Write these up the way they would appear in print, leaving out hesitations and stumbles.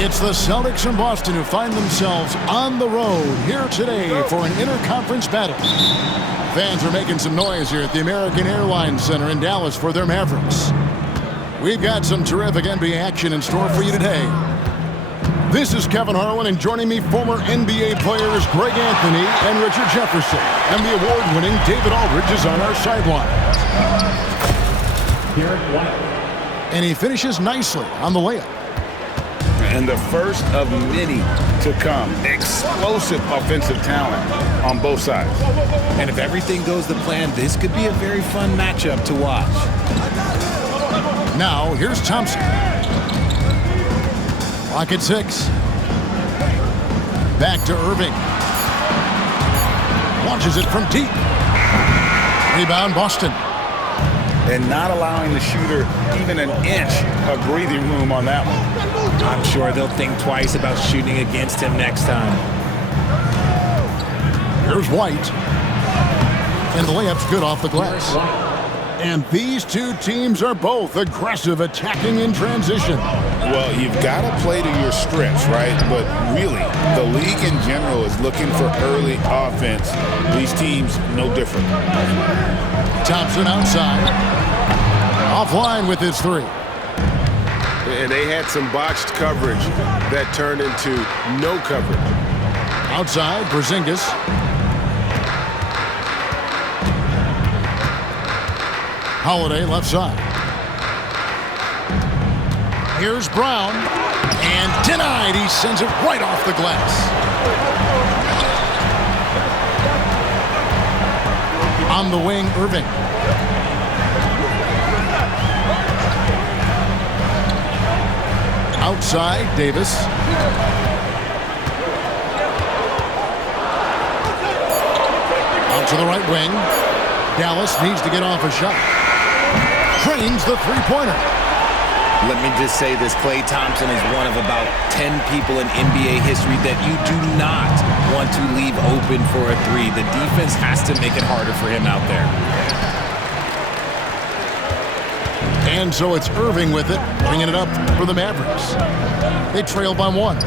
It's the Celtics from Boston who find themselves on the road here today for an interconference battle. Fans are making some noise here at the American Airlines Center in Dallas for their Mavericks. We've got some terrific NBA action in store for you today. This is Kevin Harlan, and joining me, former NBA players Greg Anthony and Richard Jefferson. And the award-winning David Aldridge is on our sideline. And he finishes nicely on the layup. And the first of many to come. Explosive offensive talent on both sides. And if everything goes to plan, this could be a very fun matchup to watch. Now, here's Thompson. Clock at 6. Back to Irving. Launches it from deep. Rebound, Boston. And not allowing the shooter even an inch of breathing room on that one. I'm sure they'll think twice about shooting against him next time. Here's White. And the layup's good off the glass. And these two teams are both aggressive, attacking in transition. Well, you've got to play to your strengths, right? But really, the league in general is looking for early offense. These teams, no different. Thompson outside. Offline with his three. And they had some botched coverage that turned into no coverage. Outside, Porzingis. Holiday left side. Here's Brown. And denied. He sends it right off the glass. On the wing, Irving. Outside, Davis. Out to the right wing. Dallas needs to get off a shot. Trains the three-pointer. Let me just say this, Klay Thompson is one of about 10 people in NBA history that you do not want to leave open for a three. The defense has to make it harder for him out there. And so it's Irving with it, bringing it up for the Mavericks. They trail by 1.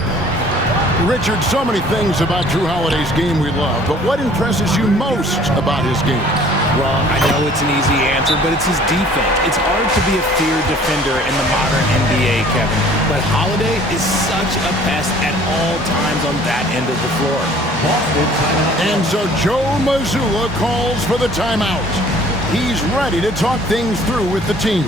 Richard, so many things about Jrue Holiday's game we love, but what impresses you most about his game? Well, I know it's an easy answer, but it's his defense. It's hard to be a feared defender in the modern NBA, Kevin. But Holiday is such a pest at all times on that end of the floor. And so Joe Mazzulla calls for the timeout. He's ready to talk things through with the team.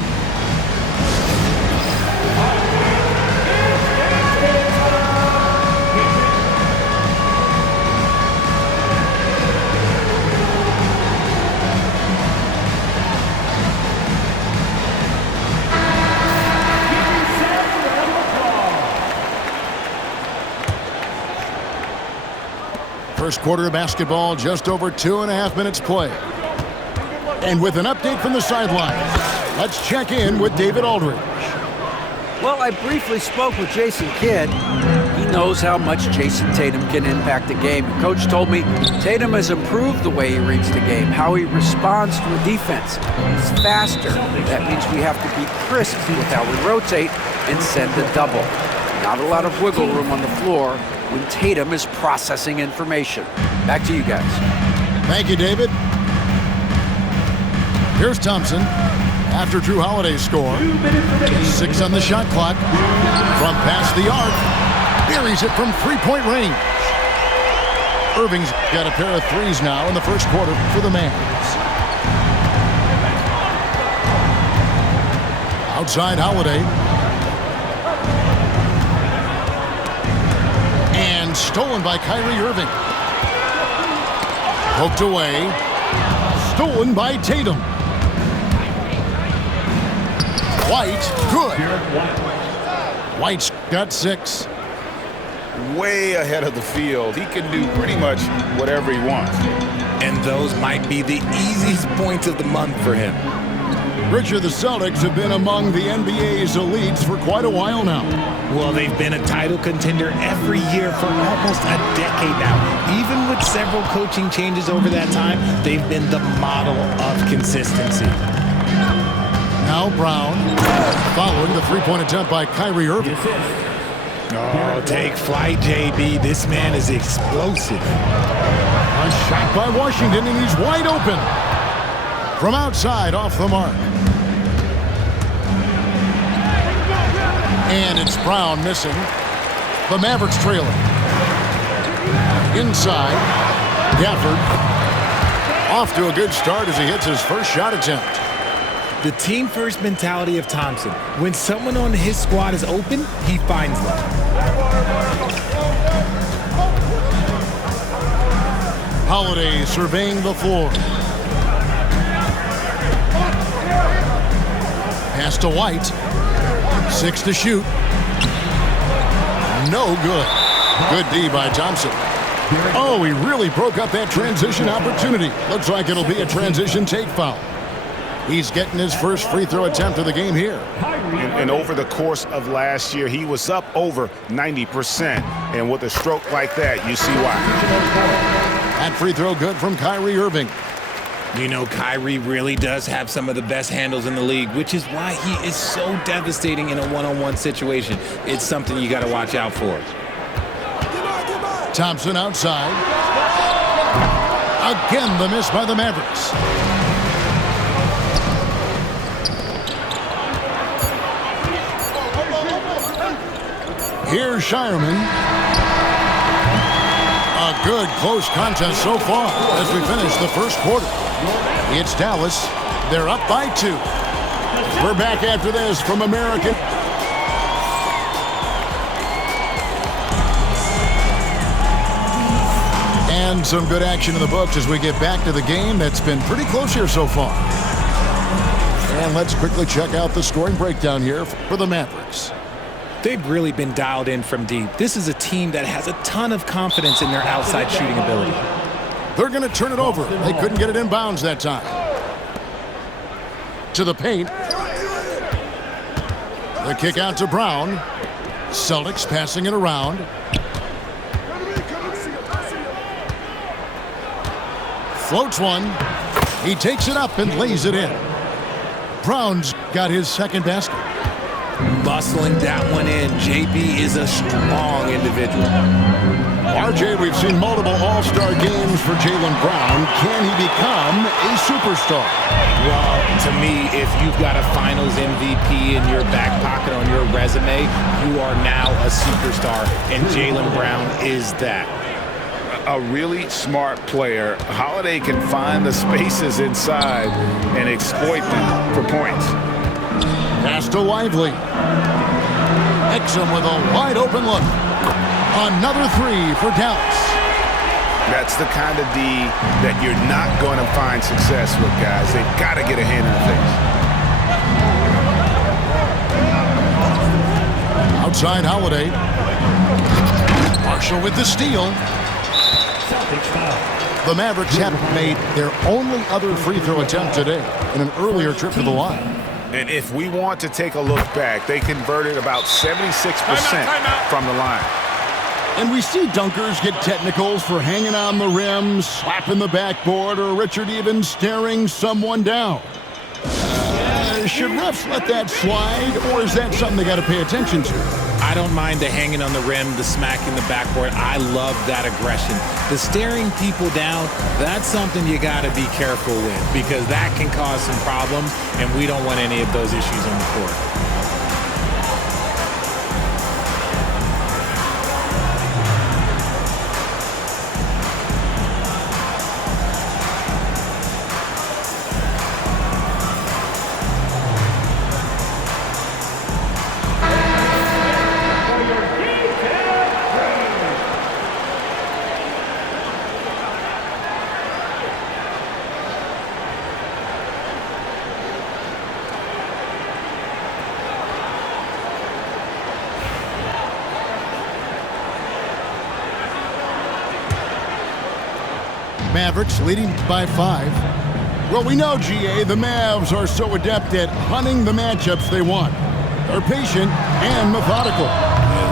First quarter of basketball, just over 2.5 minutes play. And with an update from the sidelines, let's check in with David Aldridge. Well, I briefly spoke with Jason Kidd. He knows how much Jason Tatum can impact the game. Coach told me Tatum has improved the way he reads the game, how he responds to a defense. He's faster. That means we have to be crisp with how we rotate and send the double. Not a lot of wiggle room on the floor when Tatum is processing information. Back to you guys. Thank you, David. Here's Thompson after Jrue Holiday's score. 6 on the shot clock. From past the arc. Buries it from three-point range. Irving's got a pair of threes now in the first quarter for the Mavs. Outside Holiday. And stolen by Kyrie Irving. Poked away. Stolen by Tatum. White, good. White's got 6. Way ahead of the field. He can do pretty much whatever he wants. And those might be the easiest points of the month for him. Richard, the Celtics have been among the NBA's elites for quite a while now. Well, they've been a title contender every year for almost a decade now. Even with several coaching changes over that time, they've been the model of consistency. Now Brown, following the three-point attempt by Kyrie Irving. Oh, take flight, JB. This man is explosive. A shot by Washington, and he's wide open. From outside, off the mark. And it's Brown missing. The Mavericks trailing. Inside, Gafford. Off to a good start as he hits his first shot attempt. The team-first mentality of Thompson. When someone on his squad is open, he finds them. Holiday surveying the floor. Pass to White. 6 to shoot. No good. Good D by Thompson. Oh, he really broke up that transition opportunity. Looks like it'll be a transition take foul. He's getting his first free throw attempt of the game here. And over the course of last year, he was up over 90%. And with a stroke like that, you see why. That free throw good from Kyrie Irving. You know, Kyrie really does have some of the best handles in the league, which is why he is so devastating in a one-on-one situation. It's something you got to watch out for. Thompson outside. Again, the miss by the Mavericks. Here's Shireman. A good close contest so far as we finish the first quarter. It's Dallas. They're up by 2. We're back after this from American. And some good action in the books as we get back to the game that's been pretty close here so far. And let's quickly check out the scoring breakdown here for the Mavericks. They've really been dialed in from deep. This is a team that has a ton of confidence in their outside shooting ability. They're going to turn it over. They couldn't get it in bounds that time. To the paint. The kick out to Brown. Celtics passing it around. Floats one. He takes it up and lays it in. Brown's got his second basket. Bustling that one in. JB is a strong individual. RJ, we've seen multiple all-star games for Jaylen Brown. Can he become a superstar? Well, to me, if you've got a finals MVP in your back pocket on your resume, you are now a superstar, and Jaylen Brown is that. A really smart player. Holiday can find the spaces inside and exploit them for points. Pass to Lively. Exum with a wide-open look. Another 3 for Dallas. That's the kind of D that you're not going to find success with, guys. They've got to get a hand in the face. Outside Holiday. Marshall with the steal. The Mavericks have made their only other free throw attempt today in an earlier trip to the line. And if we want to take a look back, they converted about 76% from the line. And we see dunkers get technicals for hanging on the rim, slapping the backboard, or Richard even staring someone down. Should refs let that slide, or is that something they got to pay attention to? I don't mind the hanging on the rim, the smacking the backboard. I love that aggression. The staring people down, that's something you got to be careful with because that can cause some problems, and we don't want any of those issues on the court. Mavericks leading by 5. Well, we know, GA, the Mavs are so adept at hunting the matchups they want. They're patient and methodical.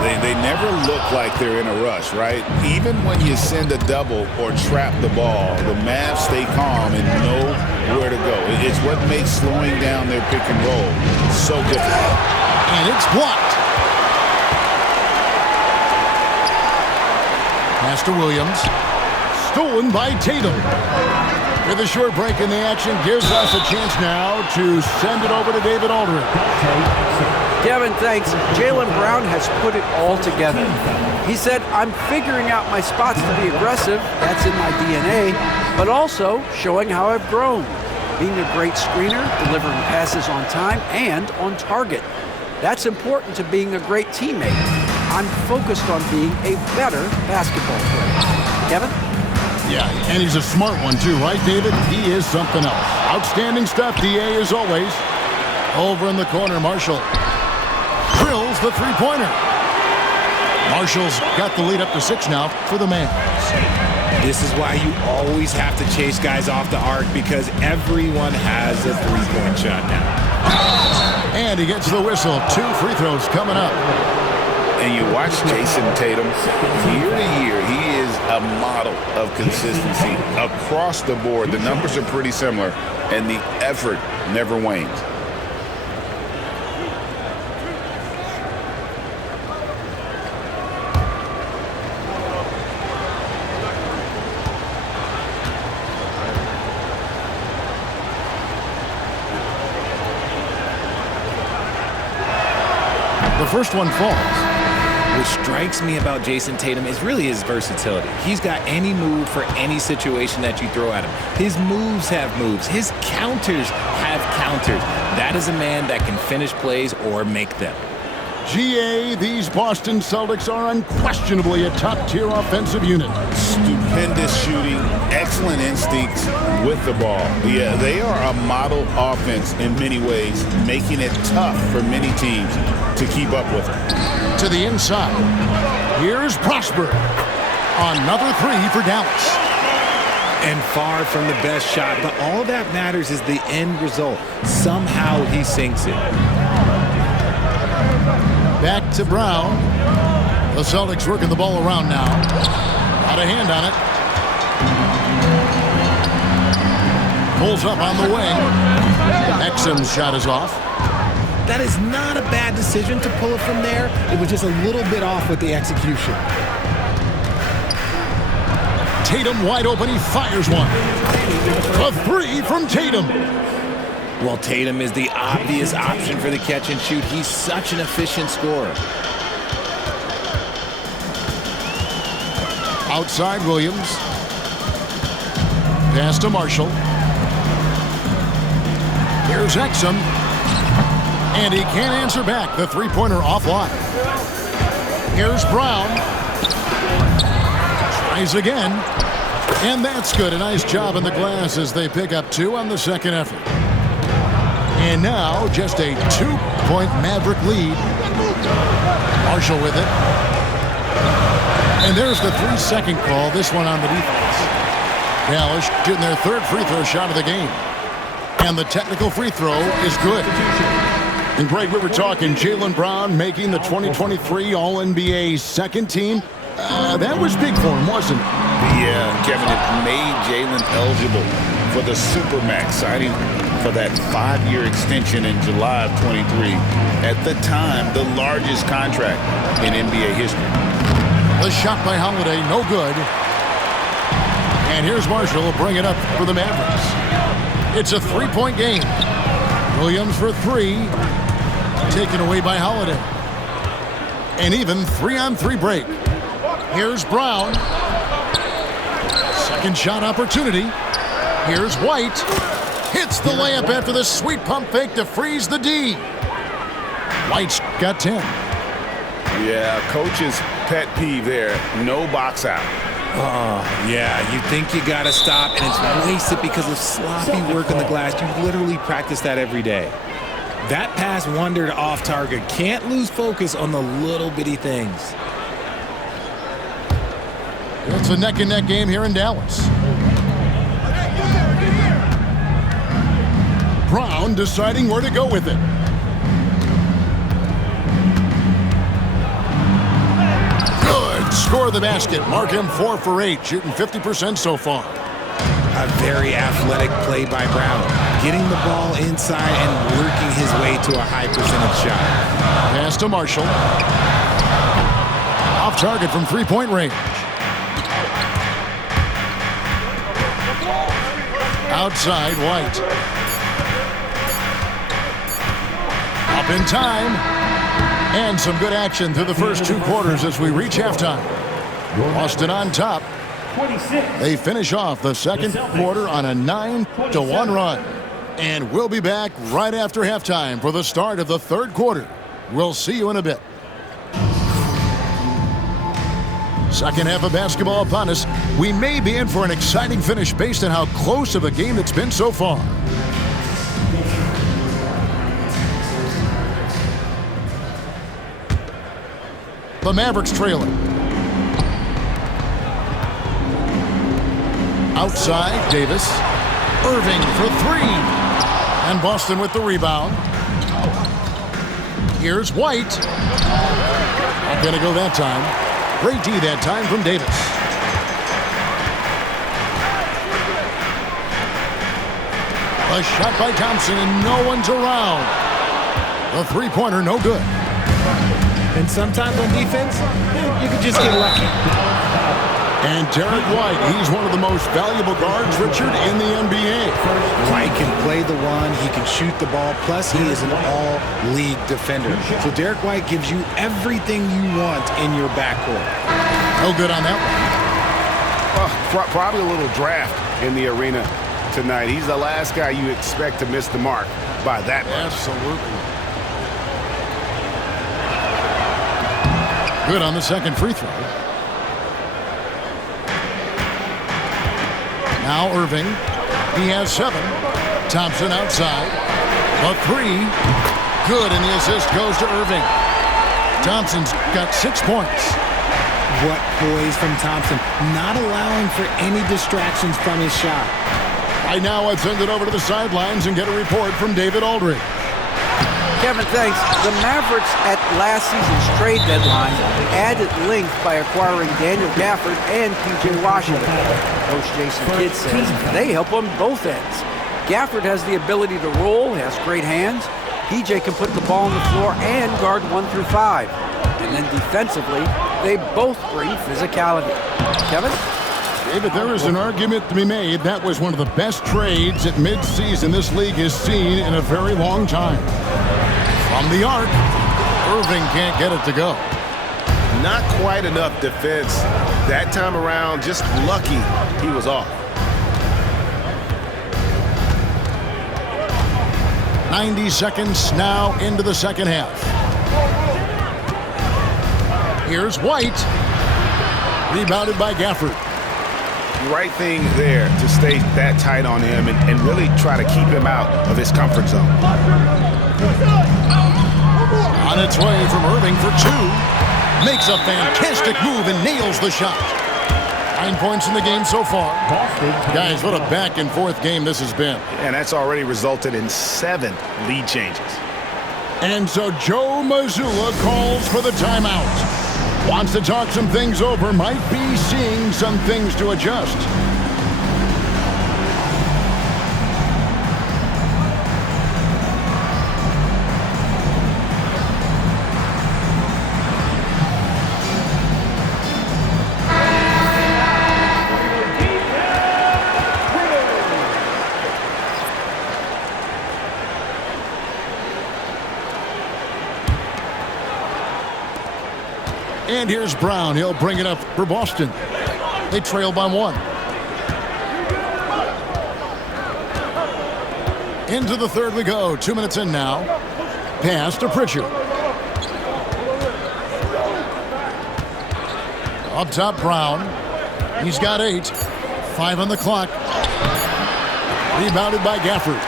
They never look like they're in a rush, right? Even when you send a double or trap the ball, the Mavs stay calm and know where to go. It's what makes slowing down their pick and roll so difficult. And it's blocked. Pass to Williams. Stolen by Tatum. With a short break in the action, gives us a chance now to send it over to David Aldridge. Kevin, thanks. Jaylen Brown has put it all together. He said, I'm figuring out my spots to be aggressive. That's in my DNA. But also showing how I've grown. Being a great screener, delivering passes on time and on target. That's important to being a great teammate. I'm focused on being a better basketball player. Kevin? Yeah, and he's a smart one too, right, David? He is something else. Outstanding stuff, DA, as always. Over in the corner, Marshall drills the three-pointer. Marshall's got the lead up to 6 now for the Mavs. This is why you always have to chase guys off the arc, because everyone has a three-point shot now. And he gets the whistle. 2 free throws coming up. And you watch Jason Tatum, year to year, he is a model of consistency across the board. The numbers are pretty similar, and the effort never wanes. The first one falls. What strikes me about Jason Tatum is really his versatility. He's got any move for any situation that you throw at him. His moves have moves. His counters have counters. That is a man that can finish plays or make them. GA, these Boston Celtics are unquestionably a top-tier offensive unit. Stupendous shooting, excellent instincts with the ball. Yeah, they are a model offense in many ways, making it tough for many teams to keep up with them. To the inside. Here's Prosper. Another 3 for Dallas. And far from the best shot, but all that matters is the end result. Somehow he sinks it. Back to Brown. The Celtics working the ball around now. Got a hand on it. Pulls up on the wing. Exum's shot is off. That is not a bad decision to pull it from there. It was just a little bit off with the execution. Tatum wide open. He fires one. A 3 from Tatum. Well, Tatum is the obvious option for the catch and shoot. He's such an efficient scorer. Outside Williams. Pass to Marshall. Here's Exum. And he can't answer back. The three-pointer offline. Here's Brown. Tries again. And that's good. A nice job in the glass as they pick up 2 on the second effort. And now just a 2-point Maverick lead. Marshall with it. And there's the 3-second call. This one on the defense. Dallas shooting their 3rd free throw shot of the game. And the technical free throw is good. And Greg, we were talking Jaylen Brown making the 2023 All-NBA second team. That was big for him, wasn't it? Yeah, Kevin, it made Jaylen eligible for the Supermax, signing for that 5-year extension in July of 23. At the time, the largest contract in NBA history. The shot by Holiday, no good. And here's Marshall will bring it up for the Mavericks. It's a 3-point game. Williams for 3. Taken away by Holiday. And even 3-on-3 break. Here's Brown. Second shot opportunity. Here's White. Hits the layup after the sweet pump fake to freeze the D. White's got 10. Yeah, coach's pet peeve there. No box out. Yeah, you think you got to stop, and it's wasted because of sloppy work on the glass. You literally practice that every day. That pass wandered off target. Can't lose focus on the little bitty things. It's a neck-and-neck game here in Dallas. Brown deciding where to go with it. Good. Score the basket. Mark him 4 for 8, shooting 50% so far. A very athletic play by Brown, getting the ball inside and working his way to a high percentage shot. Pass to Marshall. Off target from 3-point range. Outside, White. Up in time. And some good action through the first 2 quarters as we reach halftime. Boston on top. They finish off the second quarter on a 9-1 run. And we'll be back right after halftime for the start of the third quarter. We'll see you in a bit. Second half of basketball upon us. We may be in for an exciting finish based on how close of a game it's been so far. The Mavericks trailing. Outside, Davis. Irving for 3. And Boston with the rebound. Here's White. Not going to go that time. Great D that time from Davis. A shot by Thompson, and no one's around. The three-pointer, no good. And sometimes on defense, you can just get lucky. And Derek White, he's one of the most valuable guards, Richard, in the NBA. White can play the one, he can shoot the ball, plus he is an all-league defender. So Derek White gives you everything you want in your backcourt. No good on that one. Probably a little draft in the arena tonight. He's the last guy you expect to miss the mark by that much. Absolutely. Good on the second free throw. Now Irving. He has 7. Thompson outside. A 3. Good, and the assist goes to Irving. Thompson's got 6 points. What poise from Thompson, not allowing for any distractions from his shot. Right now, I'd send it over to the sidelines and get a report from David Aldridge. Kevin, thanks. The Mavericks at last season's trade deadline added length by acquiring Daniel Gafford and P.J. Washington. Coach Jason Kidd says they help on both ends. Gafford has the ability to roll, has great hands. P.J. can put the ball on the floor and guard 1 through 5. And then defensively, they both bring physicality. Kevin? David, there is an argument to be made. That was one of the best trades at midseason this league has seen in a very long time. From the arc, Irving can't get it to go. Not quite enough defense that time around. Just lucky he was off. 90 seconds now into the second half. Here's White. Rebounded by Gafford. Right thing there to stay that tight on him and really try to keep him out of his comfort zone. On its way from Irving for 2. Makes a fantastic move and nails the shot. 9 points in the game so far. Guys, what a back-and-forth game this has been. And that's already resulted in 7 lead changes. And so Joe Mazzulla calls for the timeout. Wants to talk some things over, might be seeing some things to adjust. And here's Brown. He'll bring it up for Boston. They trail by 1. Into the third we go. 2 minutes in now. Pass to Pritchard. Up top, Brown. He's got 8. 5 on the clock. Rebounded by Gafford.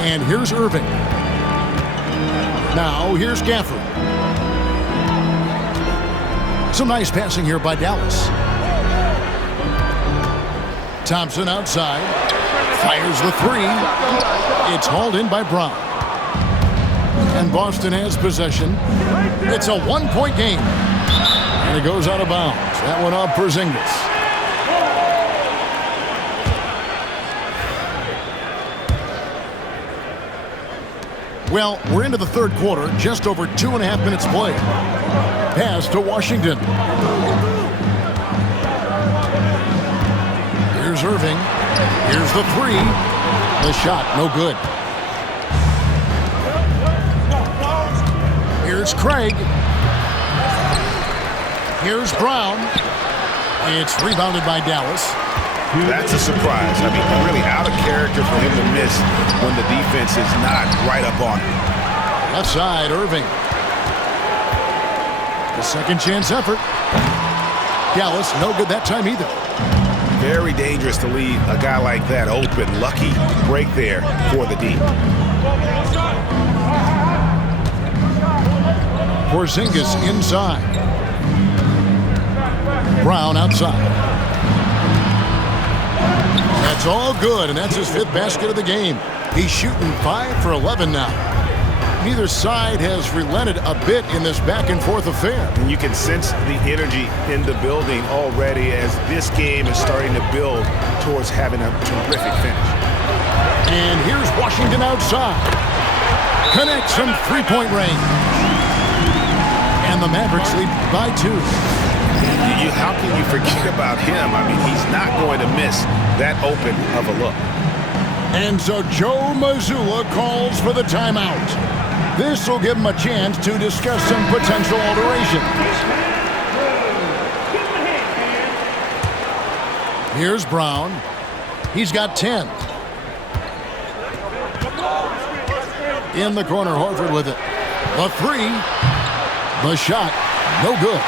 And here's Irving. Now, here's Gafford. Some nice passing here by Dallas. Thompson outside. Fires the 3. It's hauled in by Brown. And Boston has possession. It's a 1-point game. And it goes out of bounds. That one off Porzingis. Well, we're into the third quarter, just over 2.5 minutes played. Pass to Washington. Irving. Here's the three. The shot, no good. Here's Craig. Here's Brown. It's rebounded by Dallas. That's a surprise. I mean, really out of character for him to miss when the defense is not right up on him. Left side, Irving. The second chance effort. Dallas, no good that time either. Very dangerous to leave a guy like that open. Lucky break there for the D. Porzingis inside. Brown outside. That's all good, and that's his 5th basket of the game. He's shooting 5 for 11 now. Neither side has relented a bit in this back-and-forth affair. And you can sense the energy in the building already as this game is starting to build towards having a terrific finish. And here's Washington outside. Connects from three-point range. And the Mavericks lead by 2. How can you forget about him? I mean, he's not going to miss that open of a look. And so Joe Mazzulla calls for the timeout. This will give him a chance to discuss some potential alterations. Here's Brown. He's got 10. In the corner, Horford with it. The three. The shot. No good.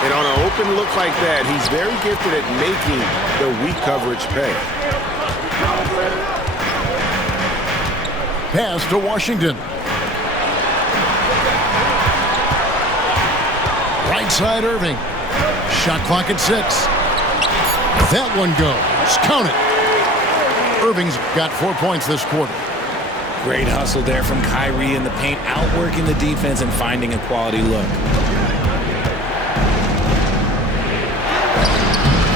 And on an open look like that, he's very gifted at making the weak coverage pay. Pass to Washington. Right side, Irving. Shot clock at 6. That one goes. Count it. Irving's got 4 points this quarter. Great hustle there from Kyrie in the paint, outworking the defense and finding a quality look.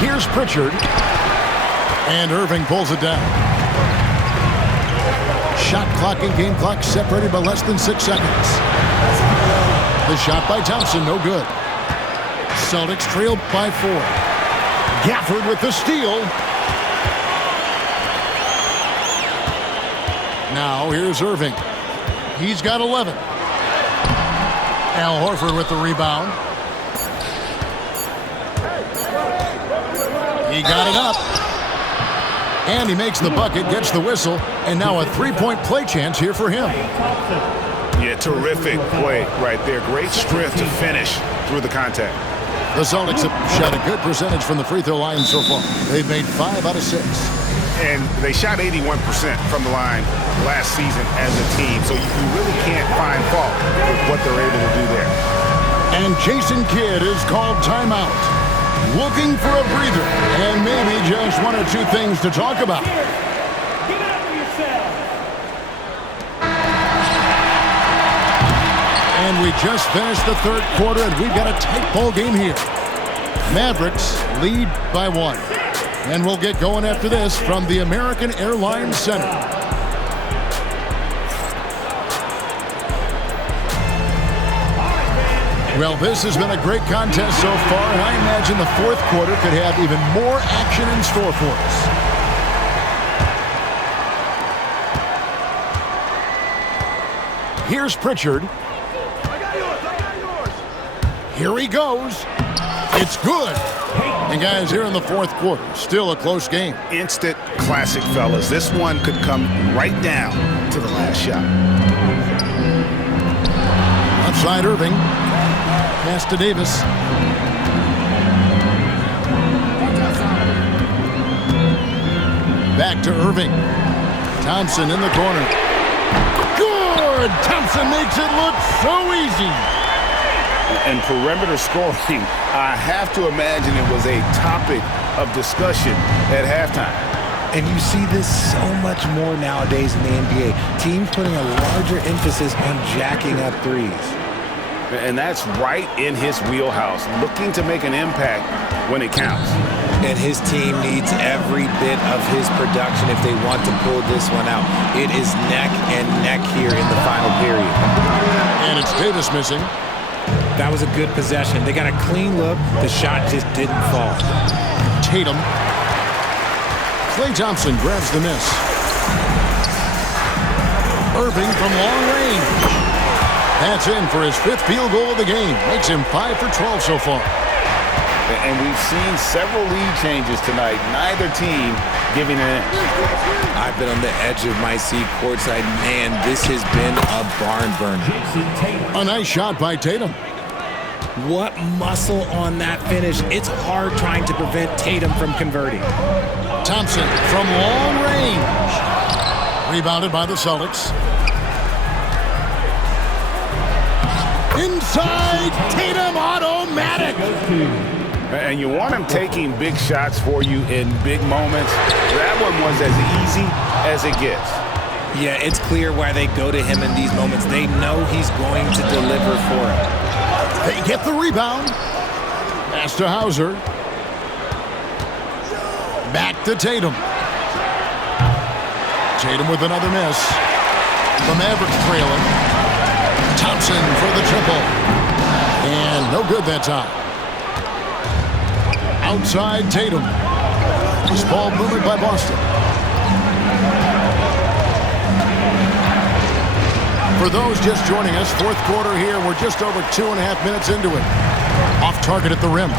Here's Pritchard. And Irving pulls it down. Shot clock and game clock separated by less than 6 seconds. The shot by Thompson, no good. Celtics trailed by 4. Gafford with the steal. Now here's Irving. He's got 11. Al Horford with the rebound. He got it up. And he makes the bucket, gets the whistle, and now a three-point play chance here for him. Yeah, terrific play right there. Great strength to finish through the contact. The Celtics have shot a good percentage from the free throw line so far. They've made 5 out of 6. And they shot 81% from the line last season as a team, so you really can't find fault with what they're able to do there. And Jason Kidd is called timeout. Looking for a breather and maybe just 1 or 2 things to talk about. And we just finished the 3rd quarter, and we've got a tight ball game here. Mavericks lead by 1. And we'll get going after this from the American Airlines Center. Well, this has been a great contest so far, and I imagine the 4th quarter could have even more action in store for us. Here's Pritchard. Here he goes. It's good. And guys, here in the 4th quarter, still a close game. Instant classic, fellas. This one could come right down to the last shot. Outside Irving. Pass to Davis. Back to Irving. Thompson in the corner. Good! Thompson makes it look so easy. And perimeter scoring, I have to imagine it was a topic of discussion at halftime. And you see this so much more nowadays in the NBA. Teams putting a larger emphasis on jacking up threes. And that's right in his wheelhouse, looking to make an impact when it counts. And his team needs every bit of his production if they want to pull this one out. It is neck and neck here in the final period. And it's Davis missing. That was a good possession. They got a clean look. The shot just didn't fall. Tatum. Klay Thompson grabs the miss. Irving from long range. That's in for his 5th field goal of the game. Makes him 5 for 12 so far. And we've seen several lead changes tonight. Neither team giving it in. I've been on the edge of my seat courtside. Man, this has been a barn burner. A nice shot by Tatum. What muscle on that finish. It's hard trying to prevent Tatum from converting. Thompson from long range. Rebounded by the Celtics. Inside, Tatum automatic. And you want him taking big shots for you in big moments. That one was as easy as it gets. Yeah, it's clear why they go to him in these moments. They know he's going to deliver for him. They get the rebound. Pass to Hauser. Back to Tatum. Tatum with another miss. The Mavericks trailing. Thompson for the triple. And no good that time. Outside Tatum. This ball moved by Boston. For those just joining us, 4th quarter here. We're just over 2.5 minutes into it. Off target at the rim.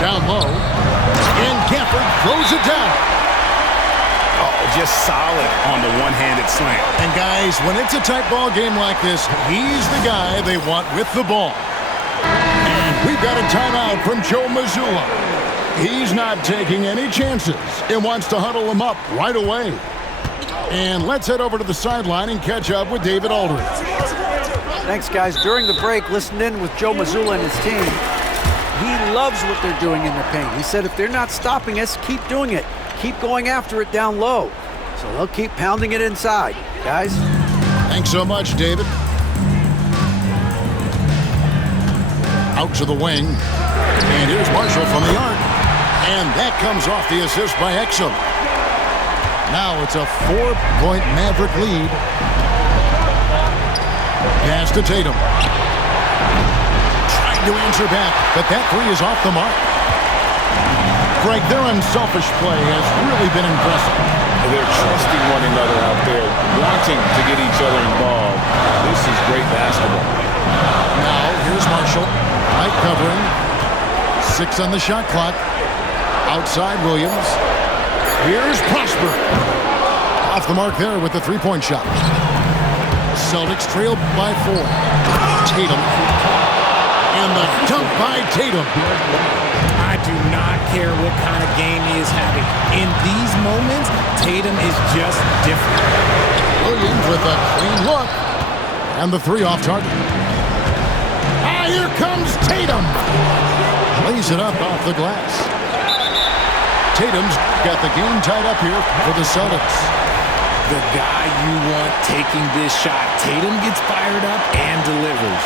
Down low. And Gafford throws it down. Oh, just solid on the one-handed slam. And guys, when it's a tight ball game like this, he's the guy they want with the ball. And we've got a timeout from Joe Mazzulla. He's not taking any chances and wants to huddle him up right away. And let's head over to the sideline and catch up with David Aldridge. Thanks, guys. During the break, listened in with Joe Mazzulla and his team. He loves what they're doing in the paint. He said if they're not stopping us, keep doing it. Keep going after it down low. So they'll keep pounding it inside. Guys? Thanks so much, David. Out to the wing. And here's Marshall from the arc. And that comes off the assist by Exum. Now it's a 4-point Maverick lead. Pass to Tatum. Trying to answer back, but that three is off the mark. Greg, their unselfish play has really been impressive. They're trusting one another out there, wanting to get each other involved. This is great basketball. Now, here's Marshall. Tight covering. 6 on the shot clock. Outside Williams. Here's Prosper. Off the mark there with the 3-point shot. Celtics trail by 4. Tatum. And the dunk by Tatum. I do not care what kind of game he is having. In these moments, Tatum is just different. Williams with a clean look. And the 3 off target. Ah, here comes Tatum. Lays it up off the glass. Tatum's got the game tied up here for the Celtics. The guy you want taking this shot. Tatum gets fired up and delivers.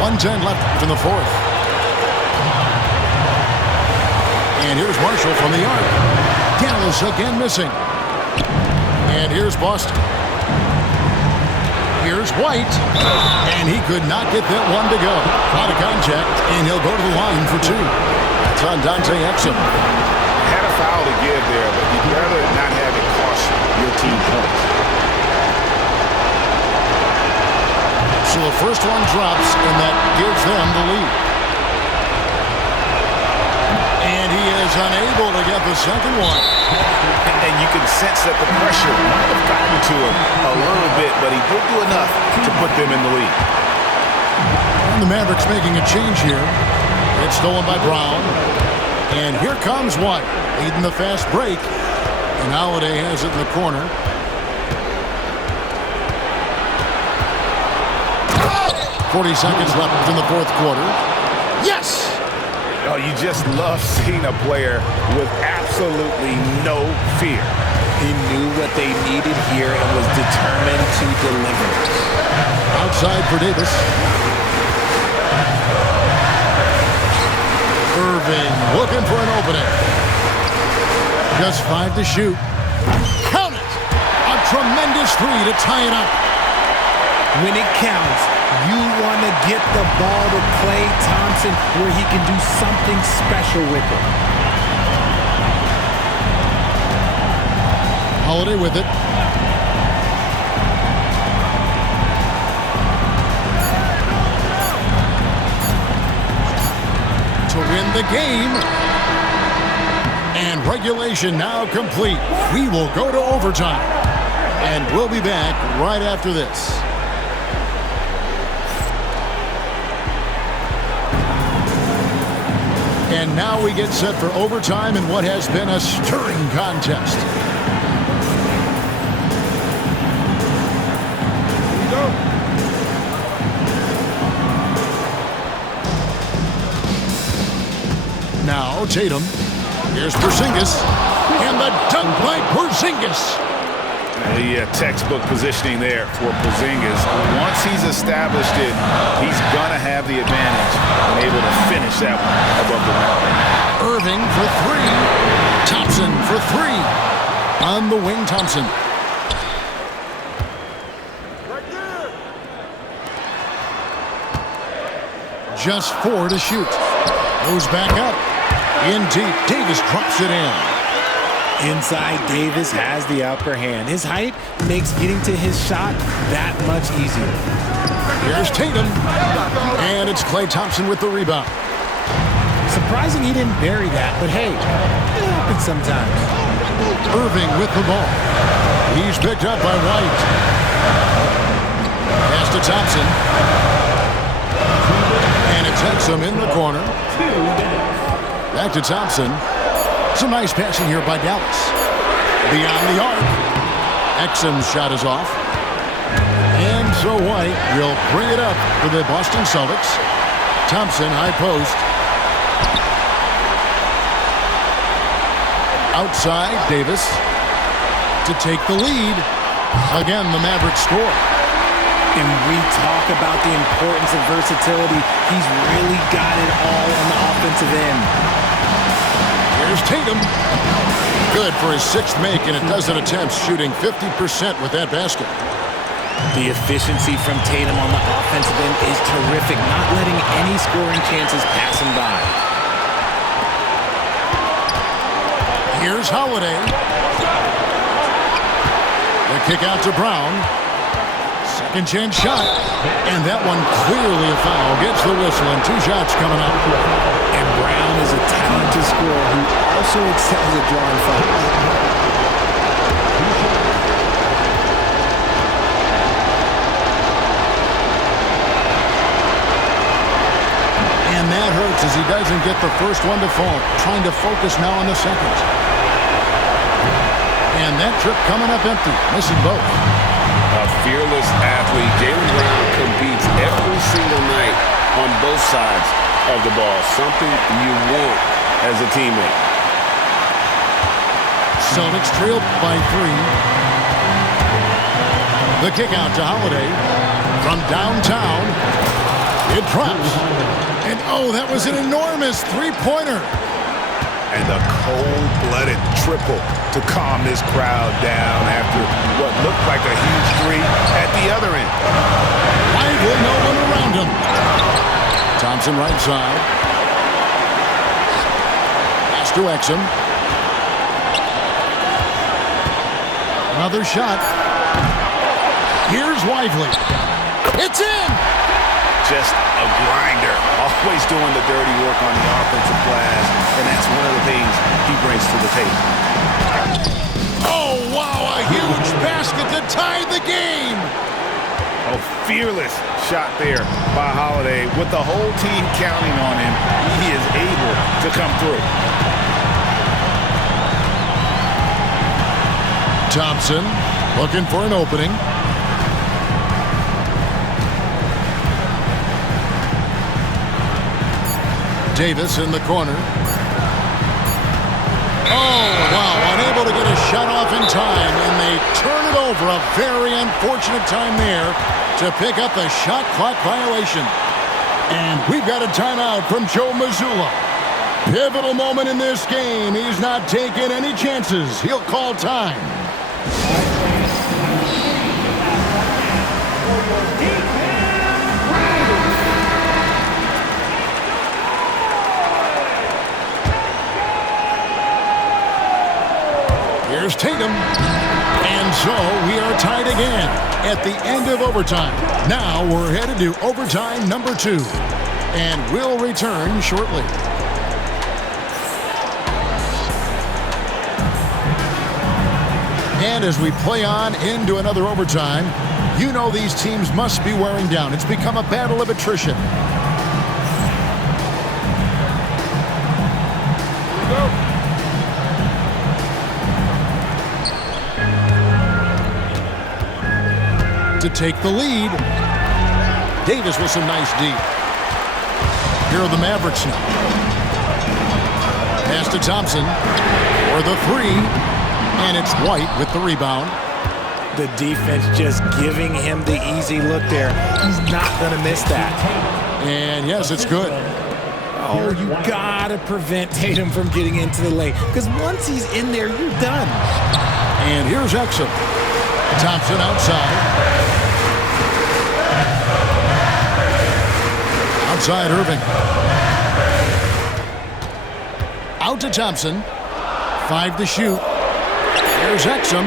1:10 left in the 4th. And here's Marshall from the arc. Dallas again missing. And here's Boston. Here's White. And he could not get that one to go. Out of contact, and he'll go to the line for 2. That's on Dante Exum. Had a foul to give there, but you'd rather not have it cost your team points. So the first one drops, and that gives them the lead. And he is unable to get the second one. And you can sense that the pressure might have gotten to him a little bit, but he did do enough to put them in the lead. And the Mavericks making a change here. It's stolen by Brown. And here comes White, leading the fast break. And Holiday has it in the corner. .40 seconds left in the 4th quarter. Yes! Oh, you just love seeing a player with absolutely no fear. He knew what they needed here and was determined to deliver. Outside for Davis. Irving looking for an opening. Just 5 to shoot. Count it! A tremendous 3 to tie it up. When it counts, You want to get the ball to Klay Thompson where he can do something special with it. Holiday with it. To win the game. And regulation now complete. We will go to overtime. And we'll be back right after this. And now we get set for overtime in what has been a stirring contest. Now Tatum. Here's Porzingis. And the dunk by Porzingis. The textbook positioning there for Porzingis. Once he's established it, he's going to have the advantage and able to finish that one above the rim. Irving for three. Thompson for three. On the wing, Thompson. Just 4 to shoot. Goes back up. In deep. Davis drops it in. Inside, Davis has the upper hand. His height makes getting to his shot that much easier. Here's Tatum. And it's Klay Thompson with the rebound. Surprising he didn't bury that, but hey, it happens sometimes. Irving with the ball. He's picked up by White. Pass to Thompson. And it takes him in the corner. Back to Thompson. Some nice passing here by Dallas. Beyond the arc. Exum's shot is off. And so White will bring it up for the Boston Celtics. Thompson, high post. Outside, Davis to take the lead. Again, the Mavericks score. And we talk about the importance of versatility. He's really got it all on the offensive end. Here's Tatum. Good for his 6th make, and a dozen attempts, shooting 50% with that basket. The efficiency from Tatum on the offensive end is terrific, not letting any scoring chances pass him by. Here's Holiday. The kick out to Brown. Second chance shot. And that one clearly a foul. Gets the whistle, and 2 shots coming up. And Brown is a talented scorer who also excels at drawing fouls. And that hurts as he doesn't get the first one to fall. Trying to focus now on the second. And that trip coming up empty. Missing both. A fearless athlete. Jaylen Brown competes every single night on both sides of the ball. Something you want as a teammate. Celtics trailed by 3. The kick out to Holiday. From downtown. It drops. And oh, that was an enormous 3-pointer. And a cold-blooded triple to calm this crowd down after what looked like a huge 3 at the other end. Lively, no one around him. Thompson right side. Pass to Exum. Another shot. Here's Lively. It's in! Just a grinder. Always doing the dirty work on the offensive glass, and that's one of the things he brings to the table. Oh, wow, a huge basket to tie the game. A fearless shot there by Holiday. With the whole team counting on him, he is able to come through. Thompson looking for an opening. Davis in the corner. Oh, wow, unable to get a shot off in time, and they turn it over. A very unfortunate time there to pick up the shot clock violation. And we've got a timeout from Joe Mazzulla. Pivotal moment in this game. He's not taking any chances. He'll call time. so we are tied again at the end of overtime. Now we're headed to overtime number 2. And we'll return shortly. And as we play on into another overtime, you know these teams must be wearing down. It's become a battle of attrition. To take the lead. Davis with some nice D. Here are the Mavericks now. Pass to Thompson for the 3. And it's White with the rebound. The defense just giving him the easy look there. He's not going to miss that. And yes, it's good. Oh, you got to prevent Tatum from getting into the lane. Because once he's in there, you're done. And here's Exum. Thompson outside. Outside Irving. Out to Thompson. 5 to shoot. Here's Exum.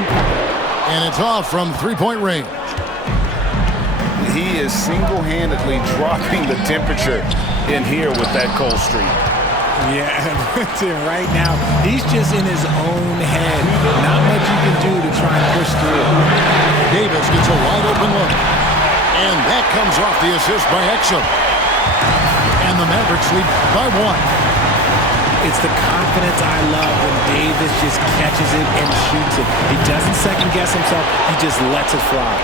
And it's off from three-point range. He is single-handedly dropping the temperature in here with that cold streak. Yeah, right now, he's just in his own head. Not much you can do to try and push through. Davis gets a wide-open look. And that comes off the assist by Exum. And the Mavericks lead by 1. It's the confidence I love when Davis just catches it and shoots it. He doesn't second-guess himself. He just lets it fly.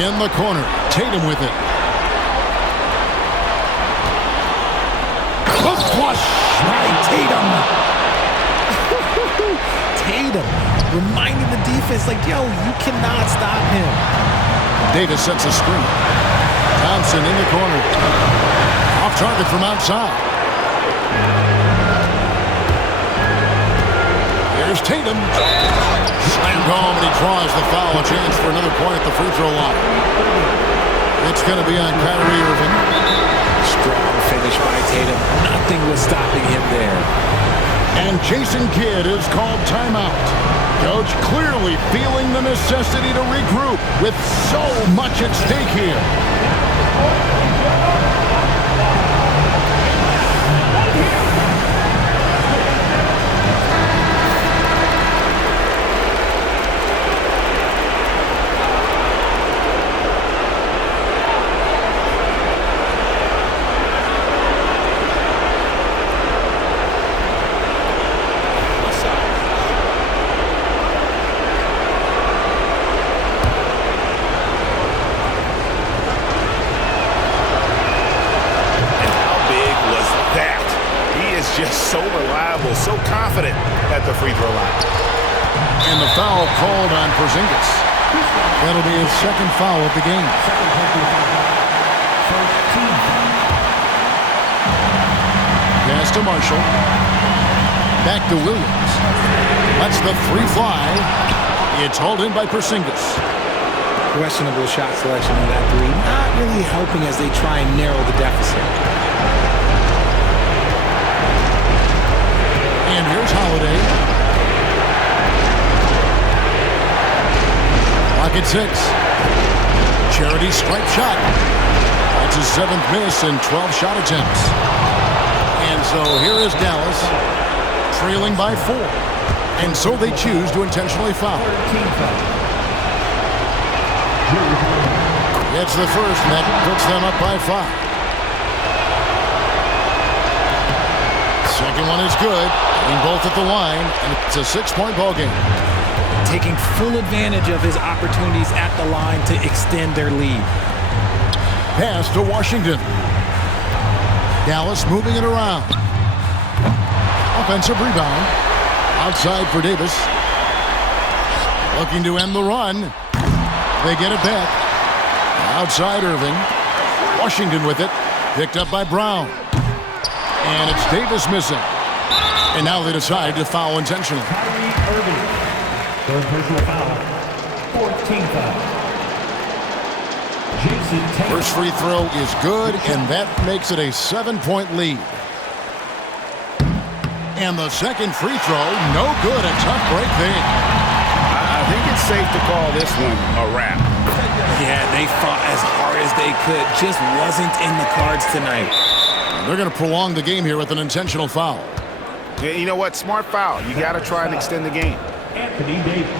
In the corner, Tatum with it. Hook flush by Tatum. Tatum reminding the defense, like, yo, you cannot stop him. Davis sets a screen. Thompson in the corner. Off target from outside. Here's Tatum. Slammed home, and he draws the foul. A chance for another point at the free throw line. It's going to be on Kyrie Irving. Strong finish by Tatum. Nothing was stopping him there. And Jason Kidd is called timeout. Coach clearly feeling the necessity to regroup with so much at stake here. Just so reliable, so confident at the free throw line. And the foul called on Porzingis. That'll be his second foul of the game. Pass to Marshall. Back to Williams. Lets the 3 fly. It's hauled in by Porzingis. Questionable shot selection in that 3. Not really helping as they try and narrow the deficit. And here's Holiday. Clock at 6. Charity stripe shot. That's his 7th miss in 12 shot attempts. And so here is Dallas, trailing by 4. And so they choose to intentionally foul. It's the first, and that puts them up by 5. Second one is good. And both at the line, and it's a 6-point ball game. Taking full advantage of his opportunities at the line to extend their lead. Pass to Washington. Dallas moving it around. Offensive rebound. Outside for Davis. Looking to end the run. They get it back. Outside Irving. Washington with it. Picked up by Brown. And it's Davis missing. And now they decide to foul intentionally. Kyrie Irving, third personal foul, 14th foul. Jason Tatum. First free throw is good, and that makes it a 7-point lead. And the second free throw, no good. A tough break there. I think it's safe to call this one a wrap. Yeah, they fought as hard as they could. Just wasn't in the cards tonight. They're going to prolong the game here with an intentional foul. Yeah, you know what? Smart foul. You got to try and extend the game. Anthony Davis.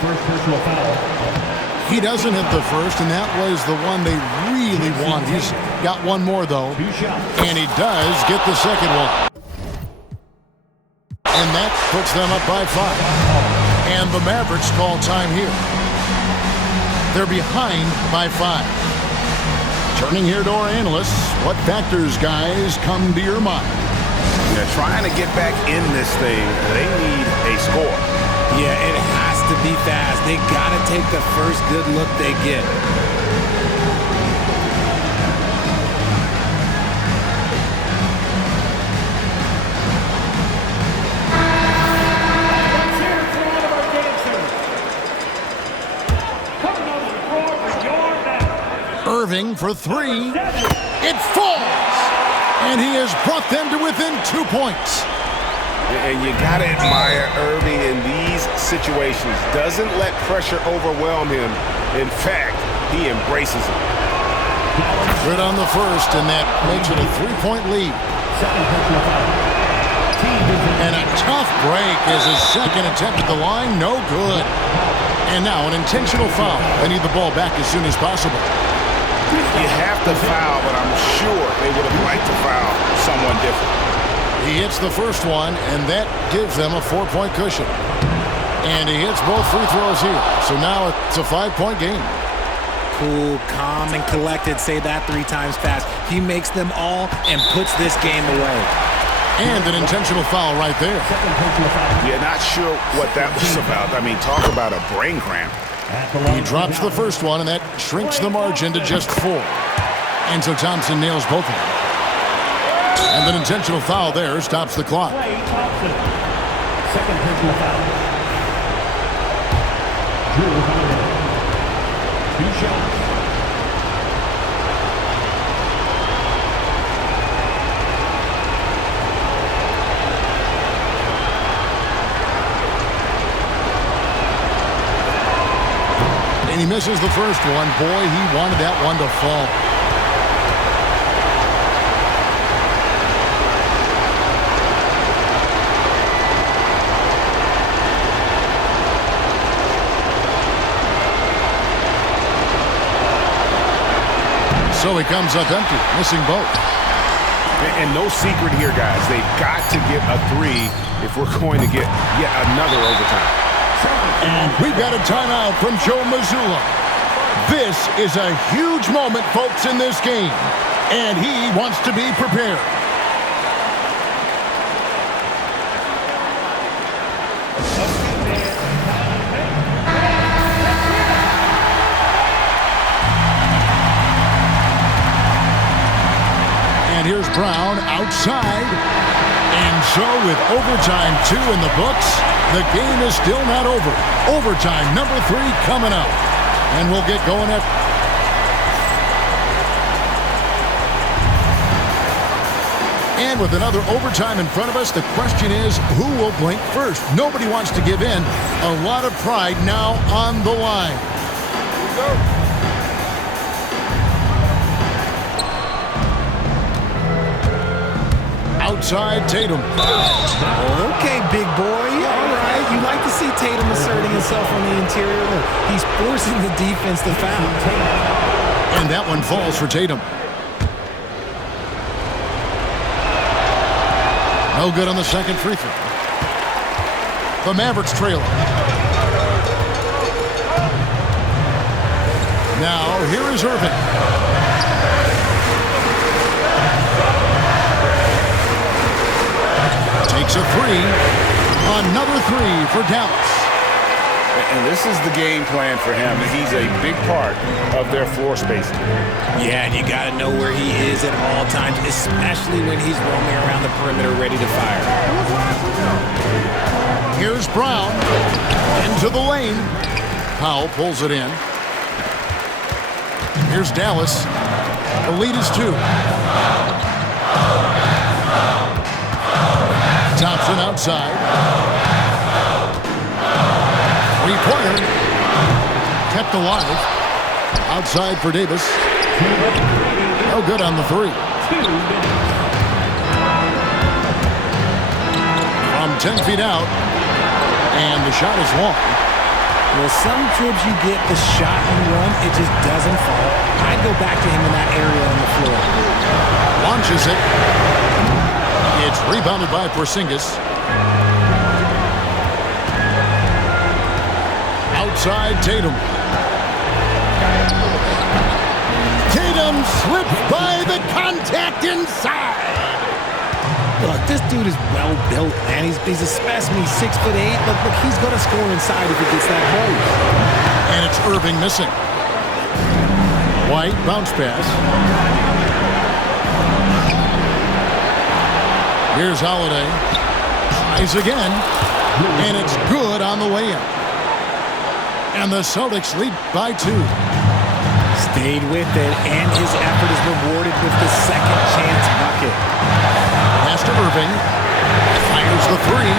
First personal foul. He doesn't hit the first, and that was the one they really wanted. He's got one more, though, and he does get the second one. And that puts them up by 5. And the Mavericks call time here. They're behind by 5. Turning here to our analysts, what factors, guys, come to your mind? They're trying to get back in this thing. They need a score. Yeah, it has to be fast. They got to take the first good look they get. Irving for 3. It falls! And he has brought them to within 2 points. And you got to admire Irving in these situations. Doesn't let pressure overwhelm him. In fact, he embraces it. Good on the first, and that makes it a 3-point lead. And a tough break as his second attempt at the line, no good. And now an intentional foul. They need the ball back as soon as possible. You have to foul, but I'm sure they would have liked to foul someone different. He hits the first one, and that gives them a 4-point cushion. And he hits both free throws here. So now it's a 5-point game. Cool, calm, and collected. Say that 3 times fast. He makes them all and puts this game away. And an intentional foul right there. Yeah, not sure what that was about. I mean, talk about a brain cramp. He drops the first one, and that shrinks the margin to just 4. And so Thompson nails both of them. And an intentional foul there stops the clock. Second personal foul. Drew Holiday. 2 shots. And he misses the first one. Boy, he wanted that one to fall. So he comes up empty, missing both. And no secret here, guys. They've got to get a 3 if we're going to get yet another overtime. And we've got a timeout from Joe Mazzulla. This is a huge moment, folks, in this game. And he wants to be prepared. And here's Brown outside. And so with overtime 2 in the books, the game is still not over. Overtime number 3 coming up. And we'll get going at... And with another overtime in front of us, the question is, who will blink first? Nobody wants to give in. A lot of pride now on the line. Here we go. Outside Tatum. Okay, big boy. All right. You like to see Tatum asserting himself on the interior. Look, he's forcing the defense to foul. And that one falls for Tatum. No good on the second free throw. The Mavericks trailing. Now, here is Irving. Takes a 3. Another 3 for Dallas. And this is the game plan for him. He's a big part of their floor spacing. Yeah, and you got to know where he is at all times, especially when he's roaming around the perimeter ready to fire. Here's Brown. Into the lane. Powell pulls it in. Here's Dallas. The lead is 2. Thompson outside. Three-pointer. Kept alive. Outside for Davis. No good on the three. From 10 feet out. And the shot is long. Well, some dribs you get the shot and run, it just doesn't fall. I'd go back to him in that area on the floor. Launches it. It's rebounded by Porzingis. Outside Tatum. Tatum slips by the contact inside. Look, this dude is well built, man. He's a specimen. He's 6'8". Look, he's going to score inside if he gets that close. And it's Irving missing. White bounce pass. Here's Holiday. Tries again. And it's good on the way in. And the Celtics lead by 2. Stayed with it, and his effort is rewarded with the second chance bucket. Pass to Irving. Fires the three.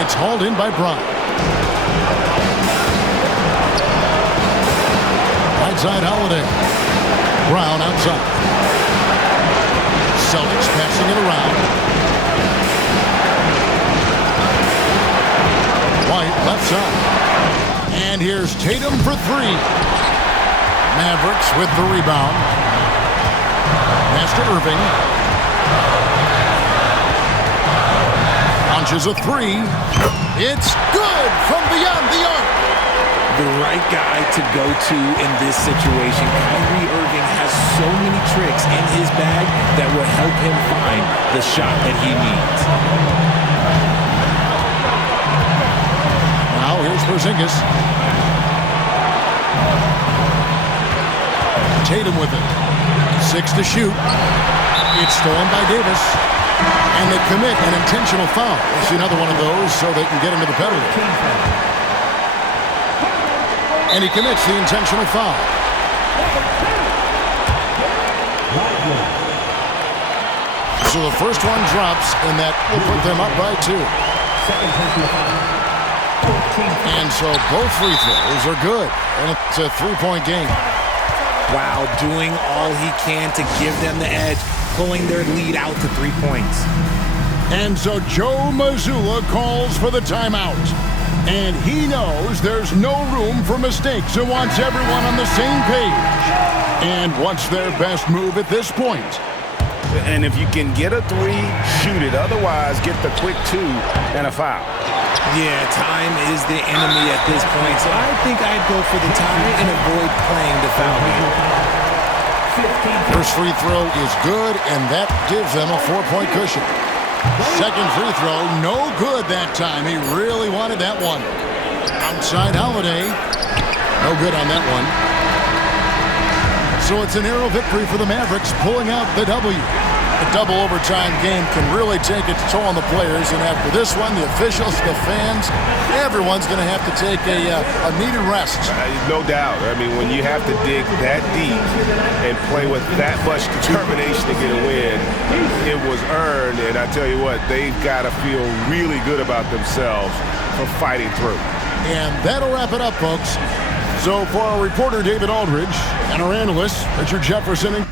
It's hauled in by Brown. Right side Holiday. Brown outside. Celtics passing it around. White left side. And here's Tatum for three. Mavericks with the rebound. Pass to Irving. Launches a three. It's good from beyond the arc. The right guy to go to in this situation. Kyrie Irving has so many tricks in his bag that will help him find the shot that he needs. Now here's Porzingis. Tatum with it. 6 to shoot. It's stolen by Davis. And they commit an intentional foul. We'll see another one of those so they can get into the penalty. And he commits the intentional foul. So the first one drops, and that will put them up by 2. And so both free throws are good. And it's a 3-point game. Wow, doing all he can to give them the edge, pulling their lead out to 3 points. And so Joe Mazzulla calls for the timeout. And he knows there's no room for mistakes and wants everyone on the same page. And what's their best move at this point? And if you can get a three, shoot it. Otherwise, get the quick 2 and a foul. Yeah, time is the enemy at this point, so I think I'd go for the tie and avoid playing the foul. First free throw is good, and that gives them a 4-point cushion. Second free throw, no good that time. He really wanted that one. Outside Holiday, no good on that one. So it's a narrow victory for the Mavericks, pulling out the W. A double overtime game can really take its toll on the players, and after this one, the officials, the fans, everyone's going to have to take a needed rest. No doubt. I mean, when you have to dig that deep and play with that much determination to get a win, it was earned, and I tell you what, they've got to feel really good about themselves for fighting through. And that'll wrap it up, folks. So for our reporter, David Aldridge, and our analyst, Richard Jefferson,